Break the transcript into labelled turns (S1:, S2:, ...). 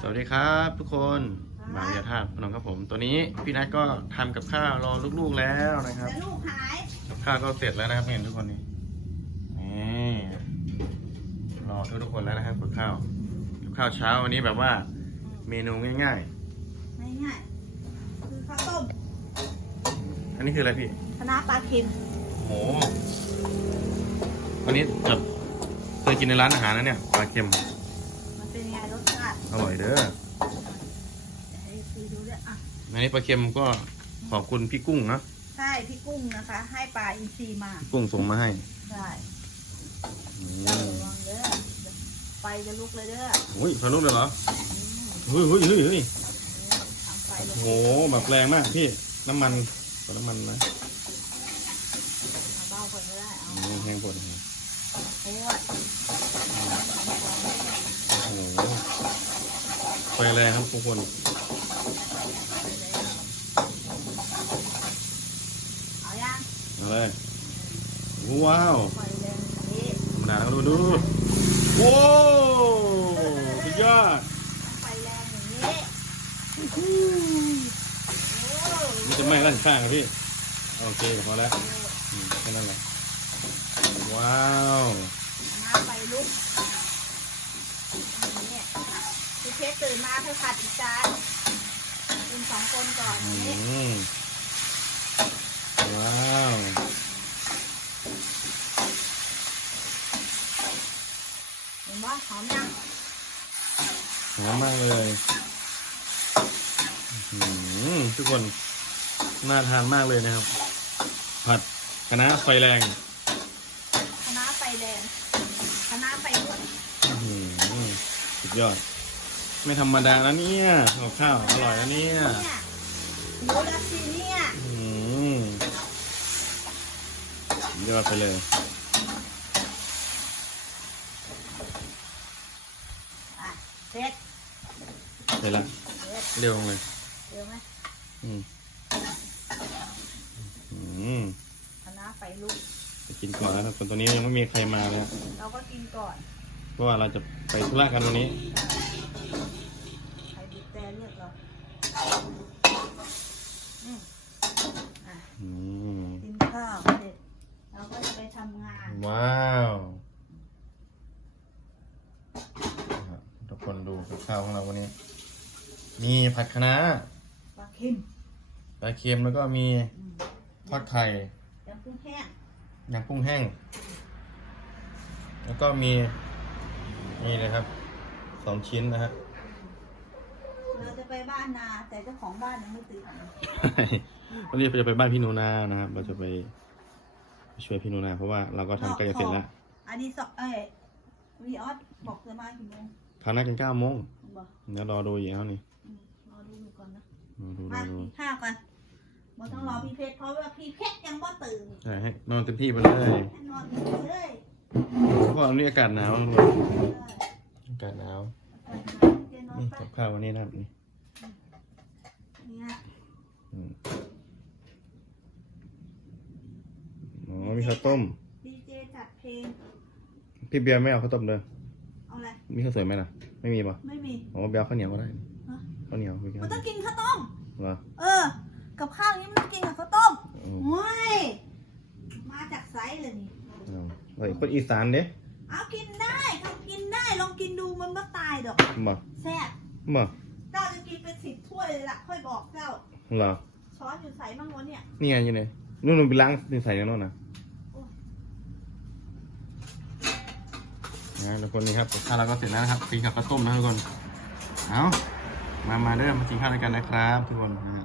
S1: สวัสดีครับทุกคนบางยาธาตุพนมครับผม ตัวนี้พี่นัทก็ทำกับข้าวรอลูกๆแล้วนะครับ
S2: แล้วลูกหาย
S1: กับข้าวก็เสร็จแล้วนะครับเห็นทุกคนนี่นี่รอทุกทุกๆคนแล้วนะครับกับข้าวกับข้าวเช้าวันนี้แบบว่าเมนูง่าย
S2: ง่ายๆคือข้าวต้ม
S1: ๆอันนี้คืออะไรพี่
S2: คณะน้าปลาเค็ม
S1: โหวันนี้แบบเคยกินในร้านอาหารนะเนี่ยปลาเค็ม
S2: มันเป็นไงรสชาติ
S1: อ ร่อยเด้อ
S2: เดี๋ยวให้ซีดูด้วยอะ
S1: อันนี้ปลาเค็มก็ขอบคุณพี่กุ้งนะ
S2: ใช่พี่กุ้งนะคะ ให้ปลาอินทรีมา
S1: พี่กุ้งส่งมาให้
S2: ใช่
S1: อื
S2: เจ้ามระวังเด้อไฟจะลุกเลยเด้อ
S1: อุ้ยพานุเลยเหรอ
S2: อืม
S1: เฮ้ยเฮ้ยเฮ้ยเฮ้ย
S2: ทำไฟล
S1: โอ้
S2: ง
S1: โหแบบแรงมากพี่น้ำมันกดน้ำมันนะ
S2: เอาเบ้าคนก็ได้เอา
S1: อืมแห้งปวด
S2: โอ้ย
S1: โอ้โห ไฟแรงครับทุกคน
S2: เอายัง
S1: มาเลยว้าว
S2: ไฟแรงนี่
S1: ธรรมดาแล้วดูดูโอ้สุดยอด
S2: ไฟแรงอย่างนี้โอ้
S1: มันจะไหม้ด้านข้างครับพี่ โอเคพอแล้วอืมแค่นั้นแหละว้าว
S2: น้ำไฟลุกนี่ พี่เพชรตื่นมาเธอผัดอีกจานเป็นสองคนก่อน
S1: อื
S2: นี่
S1: มว้าว
S2: เห็นว่าหอมยัง
S1: หอมมากเลยอื้อหือทุกคนน่าทานมากเลยนะครับ ผัดคะน้าไฟแรง
S2: คณะน้าไฟแรงคณะน้าไฟลุก
S1: อื้อหือสุดยอด ไม่ธรรมดานะเนี่ยกับข้าวอร่อยนะเนี่ย
S2: เนี่ยหมูดับซีเนี่ย
S1: อื้อหือสุดยอดไปเลย
S2: อะเพชร
S1: ไปละ
S2: เพชร
S1: เร็วเลย
S2: เดี๋ยวไหม
S1: อืมอืม
S2: คณะน้าไฟลุก
S1: ไปกินก่อนนะครับส่วนตัวนี้ยังไม่มีใครมาเลย
S2: เราก็กินก่อน
S1: เพ ราะว่าเราจะไปธุระกันวันนี้
S2: ใครบีบแต่เรียกเราอืมอะ
S1: อืม
S2: กินข้าวเสร็จเราก็จะไปทำงาน
S1: ว้าวนะครับทุกคนดูกับข้าวของเราวันนี้ มีผัดคะน้า
S2: ปลาเค็ม
S1: ปลาเค็มแล้วก็มี
S2: อืม
S1: ทอดไข่
S2: ยำกุ้งแห้ง
S1: ยำกุ้งแห้ง แล้วก็มี นี่นะครับสองชิ้นนะฮะ
S2: เราจะไปบ้านนา แต่เจ้าของบ้านยังไม่ตื่น
S1: วันนี้เราจะไปบ้านพี่หนูนานะครับเราจะไปไปช่วยพี่หนูนา เพราะว่าเราก็ทำใกล้จะเสร็จแล้ว
S2: อันนี้สองเอ้ยวีออสบอกจะมากี่โมง
S1: คราวหน้ากันเก้าโมง
S2: บอก
S1: เดี๋ยวรอดูอีกแล้วนี่
S2: อืมรอดูหนูก่อนนะ
S1: รอดูร
S2: มา
S1: อดู
S2: กินข้าวกันบอต้องรอพี่เพชรเพราะว่าพี่เพชรยังบ่ตื่น
S1: ใช่ให้นอนเต็มที่ไปเลย
S2: ให้นอนอยู่เลย
S1: เพราะว่าวันนี้อากาศหนาวมากเลย
S2: เออ
S1: อากาศหนาว
S2: เดี๋ยวนอน
S1: นี่
S2: ไป
S1: กับข้าววันนี้นะครับนี่
S2: เนี่ย
S1: อืมอ๋อมีข้าวต้ม
S2: ดีเจจัดเพลง
S1: พี่เบียร์ไม่เอาข้าวต้มเลย
S2: เอาอะไร
S1: มีข้าวสวยไหมล่ะ ไม่มีป่ะ
S2: ไม่มี
S1: อ๋อเบียร์ข้าวเหนียวก็ได้
S2: ฮะ
S1: ข้าวเหนียวคุยกัน
S2: มันต้องกินข้าวต้ม
S1: เหรอ
S2: เออ กับข้าวนี้มันต้องกินกับข้าวต้ม
S1: โอ้
S2: โอ้ยมาจากไซส์เลยนี่
S1: เอาเฮ้ยคนอีสานเด้
S2: เอากินได้ทำกินได้ลองกินดูมันไม่ตายดอก
S1: บ่
S2: แซ่บ
S1: บ่
S2: เจ้าจะกินเป็นสิบถ้วยเลยล่ะค่อยบอกเจ้า
S1: เหรอ
S2: ช้อนอยู่ใส่บ้างวะเนี่ย
S1: นี่ไงอยู่ไหนนู่นนู่นไปล้างดินใส่ยังโน่นนะนะทุกคนนี่ครับกับข้าวเราก็เสร็จแล้วนะครับกินกับข้าวต้มนะทุกคนเอามามาเริ่มมากินข้าวด้วยกันนะครับทุกคนนะฮะ